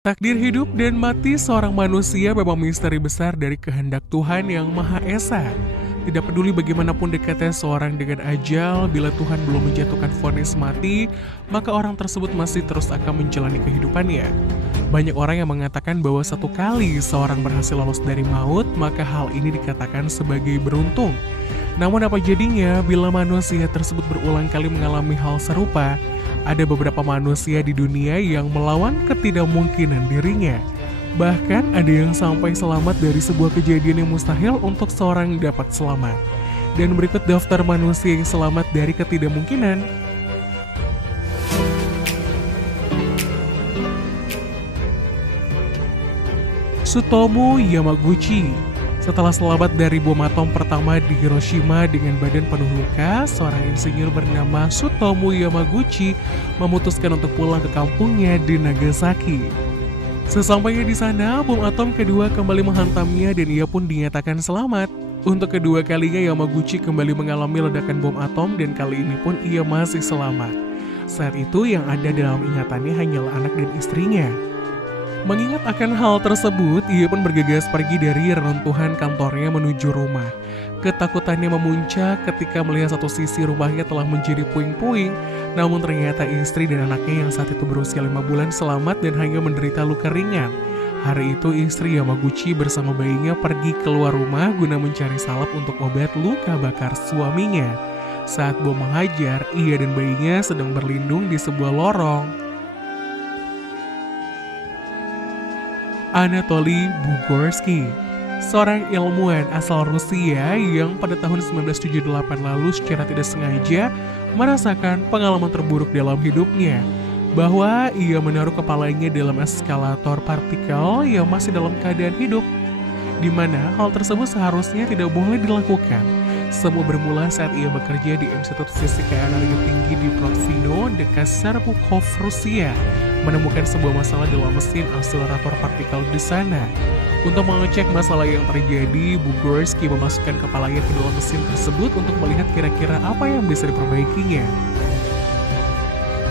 Takdir hidup dan mati seorang manusia memang misteri besar dari kehendak Tuhan yang Maha Esa. Tidak peduli bagaimanapun dekatnya seorang dengan ajal, bila Tuhan belum menjatuhkan vonis mati, maka orang tersebut masih terus akan menjalani kehidupannya. Banyak orang yang mengatakan bahwa satu kali seorang berhasil lolos dari maut, maka hal ini dikatakan sebagai beruntung. Namun apa jadinya bila manusia tersebut berulang kali mengalami hal serupa? Ada beberapa manusia di dunia yang melawan ketidakmungkinan dirinya. Bahkan ada yang sampai selamat dari sebuah kejadian yang mustahil untuk seorang dapat selamat. Dan berikut daftar manusia yang selamat dari ketidakmungkinan. Tsutomu Yamaguchi. Setelah selamat dari bom atom pertama di Hiroshima dengan badan penuh luka, seorang insinyur bernama Tsutomu Yamaguchi memutuskan untuk pulang ke kampungnya di Nagasaki. Sesampainya di sana, bom atom kedua kembali menghantamnya dan ia pun dinyatakan selamat. Untuk kedua kalinya Yamaguchi kembali mengalami ledakan bom atom dan kali ini pun ia masih selamat. Saat itu yang ada dalam ingatannya hanyalah anak dan istrinya. Mengingat akan hal tersebut, ia pun bergegas pergi dari reruntuhan kantornya menuju rumah. Ketakutannya memuncak ketika melihat satu sisi rumahnya telah menjadi puing-puing, namun ternyata istri dan anaknya yang saat itu berusia 5 bulan selamat dan hanya menderita luka ringan. Hari itu istri Yamaguchi bersama bayinya pergi keluar rumah guna mencari salep untuk obat luka bakar suaminya. Saat bom menghajar, ia dan bayinya sedang berlindung di sebuah lorong. Anatoly Bugorsky, seorang ilmuwan asal Rusia yang pada tahun 1978 lalu secara tidak sengaja merasakan pengalaman terburuk dalam hidupnya, bahwa ia menaruh kepalanya dalam eskalator partikel yang masih dalam keadaan hidup, di mana hal tersebut seharusnya tidak boleh dilakukan. Semua bermula saat ia bekerja di Institut Fisika Energi Tinggi di Protvino, dekat Serpukhov, Rusia, menemukan sebuah masalah dalam mesin akselerator partikel di sana. Untuk mengecek masalah yang terjadi, Bugorsky memasukkan kepalanya ke dalam mesin tersebut untuk melihat kira-kira apa yang bisa diperbaikinya.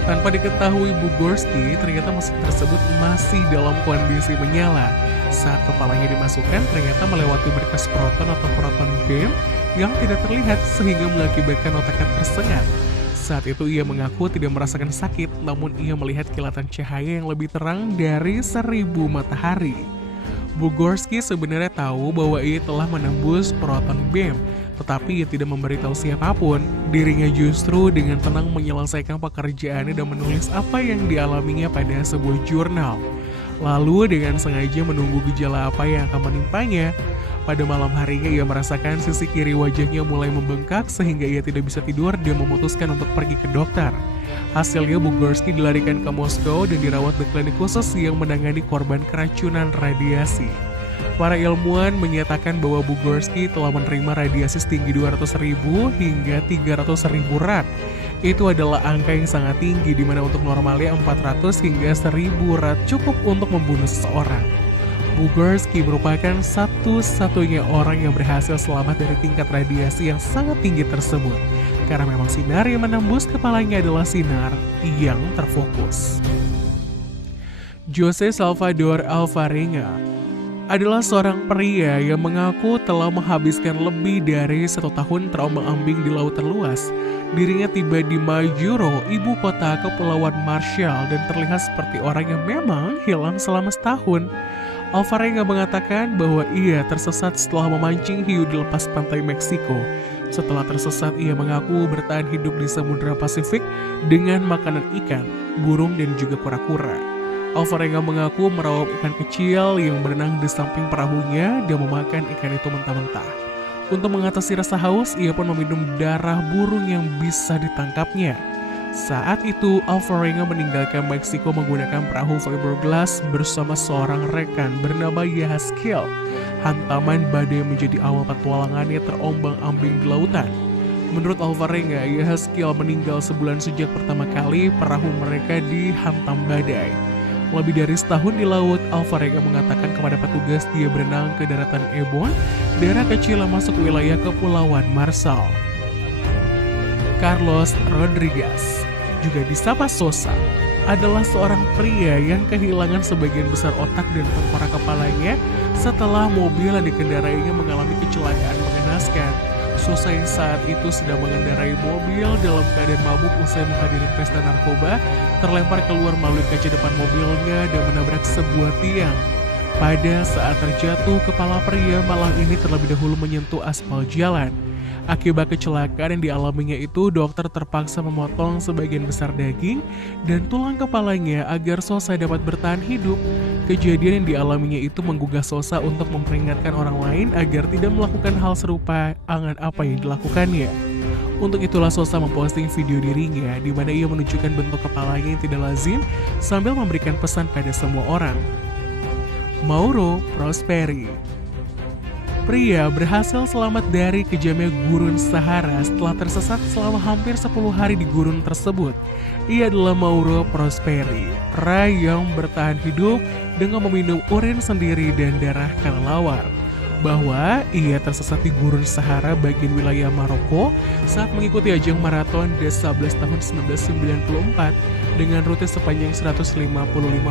Tanpa diketahui Bugorsky, ternyata mesin tersebut masih dalam kondisi menyala. Saat kepalanya dimasukkan, ternyata melewati berkas proton atau proton beam yang tidak terlihat sehingga mengakibatkan otaknya tersengat. Saat itu ia mengaku tidak merasakan sakit, namun ia melihat kilatan cahaya yang lebih terang dari 1000 matahari. Bugorsky sebenarnya tahu bahwa ia telah menembus proton beam, tetapi ia tidak memberitahu siapapun. Dirinya justru dengan tenang menyelesaikan pekerjaannya dan menulis apa yang dialaminya pada sebuah jurnal. Lalu dengan sengaja menunggu gejala apa yang akan menimpanya. Pada malam harinya ia merasakan sisi kiri wajahnya mulai membengkak sehingga ia tidak bisa tidur dan memutuskan untuk pergi ke dokter. Hasilnya Bugorsky dilarikan ke Moskow dan dirawat di klinik khusus yang menangani korban keracunan radiasi. Para ilmuwan menyatakan bahwa Bugorsky telah menerima radiasi setinggi 200.000 hingga 300.000 rad. Itu adalah angka yang sangat tinggi, di mana untuk normalnya 400 hingga 1000 rad cukup untuk membunuh seseorang. Bugorsky merupakan satu-satunya orang yang berhasil selamat dari tingkat radiasi yang sangat tinggi tersebut, karena memang sinar yang menembus kepalanya adalah sinar yang terfokus. Jose Salvador Alvarenga adalah seorang pria yang mengaku telah menghabiskan lebih dari 1 tahun terombang-ambing di lautan luas. Dirinya tiba di Majuro, ibu kota Kepulauan Marshall, dan terlihat seperti orang yang memang hilang selama setahun. Alvarenga mengatakan bahwa ia tersesat setelah memancing hiu di lepas pantai Meksiko. Setelah tersesat, ia mengaku bertahan hidup di Samudra Pasifik dengan makanan ikan, burung, dan juga kura-kura. Alvarenga mengaku meraup ikan kecil yang berenang di samping perahunya dan memakan ikan itu mentah-mentah. Untuk mengatasi rasa haus, ia pun meminum darah burung yang bisa ditangkapnya. Saat itu, Alvarenga meninggalkan Meksiko menggunakan perahu fiberglass bersama seorang rekan bernama Yahazkiel. Hantaman badai menjadi awal petualangannya terombang-ambing di lautan. Menurut Alvarenga, Yahazkiel meninggal sebulan sejak pertama kali perahu mereka dihantam badai. Lebih dari setahun di laut, Alvarenga mengatakan kepada petugas dia berenang ke daratan Ebon, daerah kecil yang masuk wilayah Kepulauan Marshall. Carlos Rodriguez, juga disapa Sosa, adalah seorang pria yang kehilangan sebagian besar otak dan tengkorak kepalanya setelah mobil yang dikendarainya mengalami kecelakaan mengenaskan. Sosa yang saat itu sedang mengendarai mobil dalam keadaan mabuk usai menghadiri pesta narkoba terlempar keluar melalui kaca depan mobilnya dan menabrak sebuah tiang. Pada saat terjatuh, kepala pria malang ini terlebih dahulu menyentuh aspal jalan. Akibat kecelakaan yang dialaminya itu, dokter terpaksa memotong sebagian besar daging dan tulang kepalanya agar Sosa dapat bertahan hidup. Kejadian yang dialaminya itu menggugah Sosa untuk memperingatkan orang lain agar tidak melakukan hal serupa dengan apa yang dilakukannya. Untuk itulah Sosa memposting video dirinya di mana ia menunjukkan bentuk kepalanya yang tidak lazim sambil memberikan pesan pada semua orang. Mauro Prosperi. Pria berhasil selamat dari kejamnya gurun Sahara setelah tersesat selama hampir 10 hari di gurun tersebut. Ia adalah Mauro Prosperi, pria yang bertahan hidup dengan meminum urin sendiri dan darah kelelawar. Bahwa ia tersesat di gurun Sahara bagian wilayah Maroko saat mengikuti ajang maraton des 11 tahun 1994 dengan rute sepanjang 155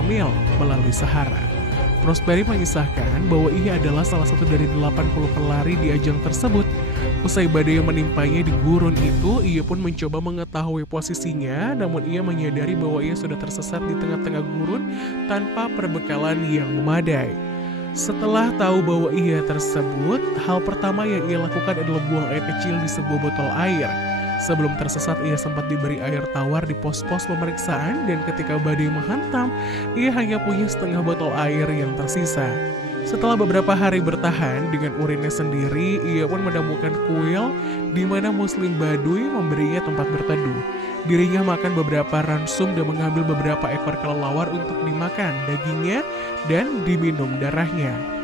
mil melalui Sahara. Prosperi mengisahkan bahwa ia adalah salah satu dari 80 pelari di ajang tersebut. Usai badai yang menimpanya di gurun itu, ia pun mencoba mengetahui posisinya, namun ia menyadari bahwa ia sudah tersesat di tengah-tengah gurun tanpa perbekalan yang memadai. Setelah tahu bahwa ia tersebut, hal pertama yang ia lakukan adalah buang air kecil di sebuah botol air. Sebelum tersesat, ia sempat diberi air tawar di pos-pos pemeriksaan dan ketika badai menghantam, ia hanya punya setengah botol air yang tersisa. Setelah beberapa hari bertahan dengan urinnya sendiri, ia pun menemukan kuil di mana Muslim Baduy memberinya tempat berteduh. Dirinya makan beberapa ransum dan mengambil beberapa ekor kelelawar untuk dimakan dagingnya dan diminum darahnya.